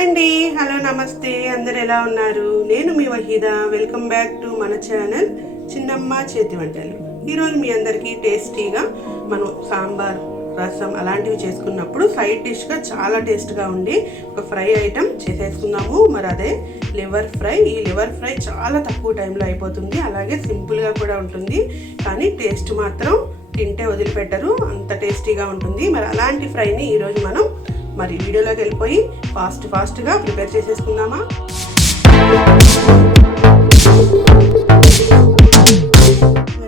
Hi అండి, hello నమస్తే, అందరు ఎలా ఉన్నారు? నేను మీ వహీదా. వెల్కమ్ బ్యాక్ టు మన ఛానల్ చిన్నమ్మ చేతి వంటలు. ఈరోజు మీ అందరికీ టేస్టీగా మనం సాంబార్, రసం అలాంటివి చేసుకున్నప్పుడు సైడ్ డిష్గా చాలా టేస్ట్గా ఉండి ఒక ఫ్రై ఐటెం చేసేసుకుందాము. మరి అదే లివర్ ఫ్రై. ఈ లివర్ ఫ్రై చాలా తక్కువ టైంలో అయిపోతుంది, అలాగే సింపుల్గా కూడా ఉంటుంది. కానీ టేస్ట్ మాత్రం తింటే వదిలిపెట్టరు, అంత టేస్టీగా ఉంటుంది. మరి అలాంటి ఫ్రైని ఈరోజు మనం మరి వీడియోలోకి వెళ్ళిపోయి ఫాస్ట్గా ప్రిపేర్ చేసేసుకుందామా.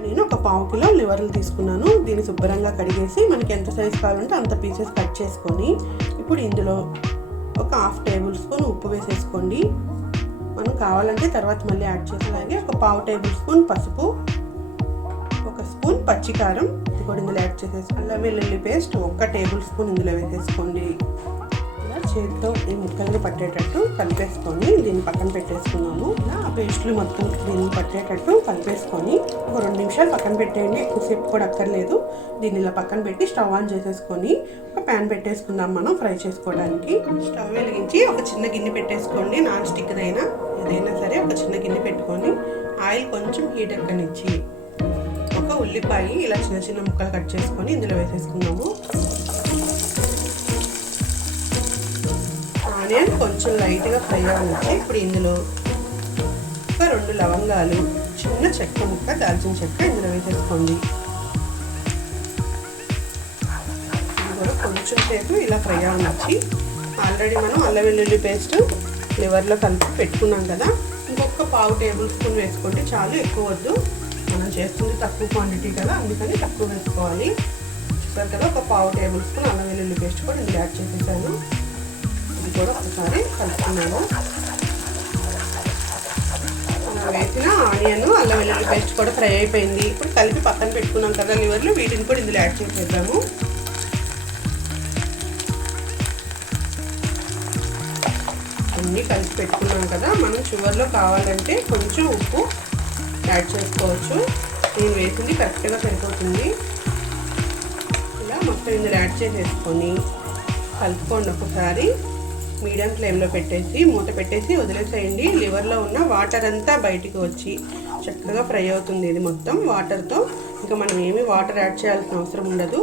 నేను ఒక 1/2 కిలో లివర్లు తీసుకున్నాను. దీన్ని శుభ్రంగా కడిగేసి మనకి ఎంత సైజు కావాలంటే అంత పీసెస్ కట్ చేసుకొని ఇప్పుడు ఇందులో ఒక 1/2 టేబుల్ స్పూన్ ఉప్పు వేసేసుకోండి. మనం కావాలంటే తర్వాత మళ్ళీ యాడ్ చేసి, అలాగే ఒక 1/2 టేబుల్ స్పూన్ పసుపు, 1 స్పూన్ పచ్చికారం ఇది కూడా ఇందులో యాడ్ చేసేసి, అల్లం వెల్లుల్లి పేస్ట్ 1 టేబుల్ స్పూన్ ఇందులో వేసేసుకోండి. ఇలా చేతితో ఈ ముక్కల్ని పట్టేటట్టు కలిపేసుకొని దీన్ని పక్కన పెట్టేసుకున్నాము. ఇలా ఆ పేస్ట్లు మొత్తం దీన్ని పట్టేటట్టు కలిపేసుకొని ఒక 2 నిమిషాలు పక్కన పెట్టేయండి, ఎక్కువసేపు కూడా అక్కర్లేదు. దీన్ని ఇలా పక్కన పెట్టి స్టవ్ ఆన్ చేసేసుకొని ఒక ప్యాన్ పెట్టేసుకుందాం మనం ఫ్రై చేసుకోవడానికి. స్టవ్ వెలిగించి ఒక చిన్న గిన్నె పెట్టేసుకోండి, నాన్ స్టిక్ అయినా ఏదైనా సరే. ఒక చిన్న గిన్నె పెట్టుకొని ఆయిల్ కొంచెం హీట్ ఎక్కనిచ్చి ఒక ఉల్లిపాయ ఇలా చిన్న చిన్న ముక్కలు కట్ చేసుకొని ఇందులో వేసేసుకున్నాము. ఆనియన్ కొంచెం లైట్గా ఫ్రై అవ్వచ్చు. ఇప్పుడు ఇందులో ఒక 2 లవంగాలు, చిన్న చెక్క ముక్క, దాల్చిన చెక్క ఇందులో వేసేసుకోండి. ఇది కూడా కొంచెం సేపు ఇలా ఫ్రై అవ్వచ్చు. ఆల్రెడీ మనం అల్లం వెల్లుల్లి పేస్ట్ లివర్లో కలిపి పెట్టుకున్నాం కదా, ఇంకొక 1/2 టేబుల్ స్పూన్ వేసుకోండి చాలు, ఎక్కువ వద్దు. మనం చేస్తుంది తక్కువ క్వాంటిటీ కదా, అందుకని తక్కువ వేసుకోవాలి. చూసారు కదా, ఒక 1/2 టేబుల్ స్పూన్ అల్లం వెల్లుల్లి పేస్ట్ కూడా ఇందులో యాడ్ చేసేసాను. ఇది కూడా ఒకసారి కలుపుకున్నాను. మనం వేసిన ఆనియన్, అల్లం వెల్లుల్లి పేస్ట్ కూడా ఫ్రై అయిపోయింది. ఇప్పుడు కలిపి పక్కన పెట్టుకున్నాం కదా లివర్లు, వీటిని కూడా ఇందులో యాడ్ చేసేద్దాము. అన్నీ కలిపి పెట్టుకున్నాం కదా, మనం చివర్లో కావాలంటే కొంచెం ఉప్పు యాడ్ చేసుకోవచ్చు. నేను వేసింది కరెక్ట్గా సరిపోతుంది. ఇలా మొత్తం ఇందులో యాడ్ చేసేసుకొని కలుపుకోండి. ఒకసారి మీడియం ఫ్లేమ్లో పెట్టేసి మూత పెట్టేసి వదిలేసేయండి. లివర్లో ఉన్న వాటర్ అంతా బయటికి వచ్చి చక్కగా ఫ్రై అవుతుంది ఇది మొత్తం వాటర్తో. ఇంకా మనం ఏమీ వాటర్ యాడ్ చేయాల్సిన అవసరం ఉండదు.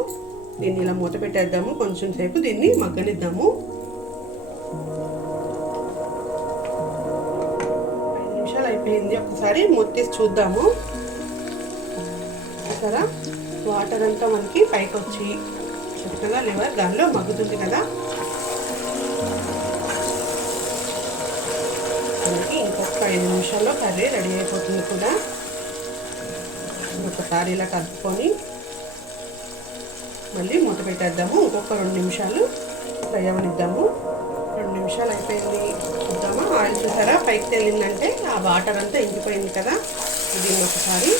దీన్ని ఇలా మూత పెట్టేద్దాము, కొంచెం సేపు దీన్ని మగ్గనిద్దాము. 5 నిమిషాలు అయిపోయింది. ఒకసారి మూత తీసి చూద్దాము. చూసారా, వాటర్ అంతా మనకి పైకి వచ్చి చక్కగా లివర్ దానిలో మగ్గుతుంది కదా. మనకి ఇంకొక 5 నిమిషాల్లో కర్రీ రెడీ అయిపోతుంది కూడా. ఒకసారి ఇలా కలుపుకొని మళ్ళీ మూత పెట్టేద్దాము. ఇంకొక 2 నిమిషాలు ఫ్రై అవనిద్దాము. 2 నిమిషాలు అయిపోయింది, చూద్దామా. ఆయిల్ చూసారా పైకి తేలిందంటే ఆ వాటర్ అంతా ఇంకిపోయింది కదా. దీన్ని ఒకసారి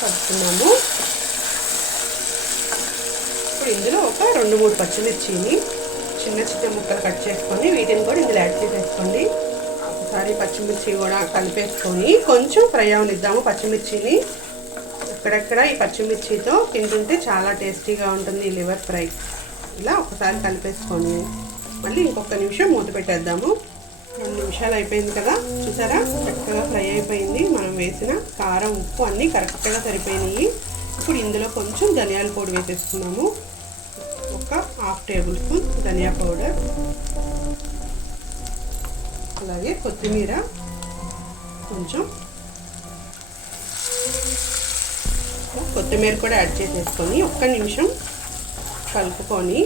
కలుపుతున్నాము. ఇప్పుడు ఇందులో ఒక 2-3 పచ్చిమిర్చిని చిన్న చిన్న ముక్కలు కట్ చేసుకొని వీటిని కూడా ఇందులో యాడ్ చేసేసుకోండి. ఒకసారి పచ్చిమిర్చి కూడా కలిపేసుకొని కొంచెం ఫ్రై అవనిద్దాము పచ్చిమిర్చిని. ఎక్కడెక్కడ ఈ పచ్చిమిర్చితో తింటుంటే చాలా టేస్టీగా ఉంటుంది ఈ లివర్ ఫ్రై. ఇలా ఒకసారి కలిపేసుకొని మళ్ళీ ఇంకొక నిమిషం మూత పెట్టేద్దాము. 2 నిమిషాలు అయిపోయింది కదా, చూసారా చక్కగా ఫ్రై అయిపోయింది. మనం వేసిన కారం, ఉప్పు అన్నీ కరెక్ట్గా సరిపోయినాయి. ఇప్పుడు ఇందులో కొంచెం ధనియాల పొడి వేసేసుకున్నాము. ఒక 1/2 టేబుల్ స్పూన్ ధనియా పౌడర్, అలాగే కొత్తిమీర కొంచెం, కొత్తిమీర కూడా యాడ్ చేసేసుకొని 1 నిమిషం కలుపుకొని,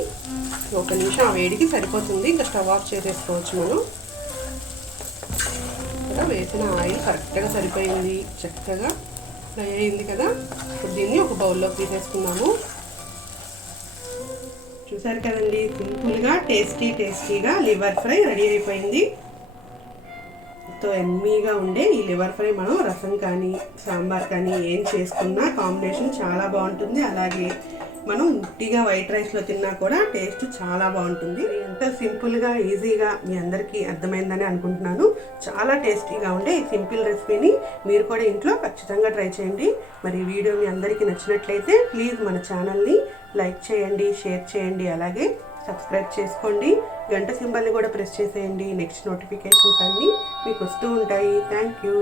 1 నిమిషం ఆ వేడికి సరిపోతుంది. ఇంకా స్టవ్ ఆఫ్ చేసేసుకోవచ్చు మనం. ఇక్కడ వేసిన ఆయిల్ కరెక్ట్గా సరిపోయింది, చక్కగా ఫ్రై అయింది కదా. ఇప్పుడు దీన్ని ఒక బౌల్లోకి తీసేసుకున్నాము. చూసారు కదండి, సింపుల్గా టేస్టీగా లివర్ ఫ్రై రెడీ అయిపోయింది. ఎంతో ఎమ్మీగా ఉండే ఈ లివర్ ఫ్రై మనం రసం కానీ సాంబార్ కానీ ఏం చేసుకున్నా కాంబినేషన్ చాలా బాగుంటుంది. అలాగే మనం ఉట్టిగా వైట్ రైస్లో తిన్నా కూడా టేస్ట్ చాలా బాగుంటుంది. ఎంత సింపుల్గా ఈజీగా మీ అందరికీ అర్థమైందని అనుకుంటున్నాను. చాలా టేస్టీగా ఉండే ఈ సింపుల్ రెసిపీని మీరు కూడా ఇంట్లో ఖచ్చితంగా ట్రై చేయండి. మరి ఈ వీడియో మీ అందరికీ నచ్చినట్లయితే ప్లీజ్ మన ఛానల్ని లైక్ చేయండి, షేర్ చేయండి, అలాగే సబ్స్క్రైబ్ చేసుకోండి. గంట సింబల్ని కూడా ప్రెస్ చేసేయండి. నెక్స్ట్ నోటిఫికేషన్స్ అన్నీ మీకు వస్తూ ఉంటాయి. Thank you.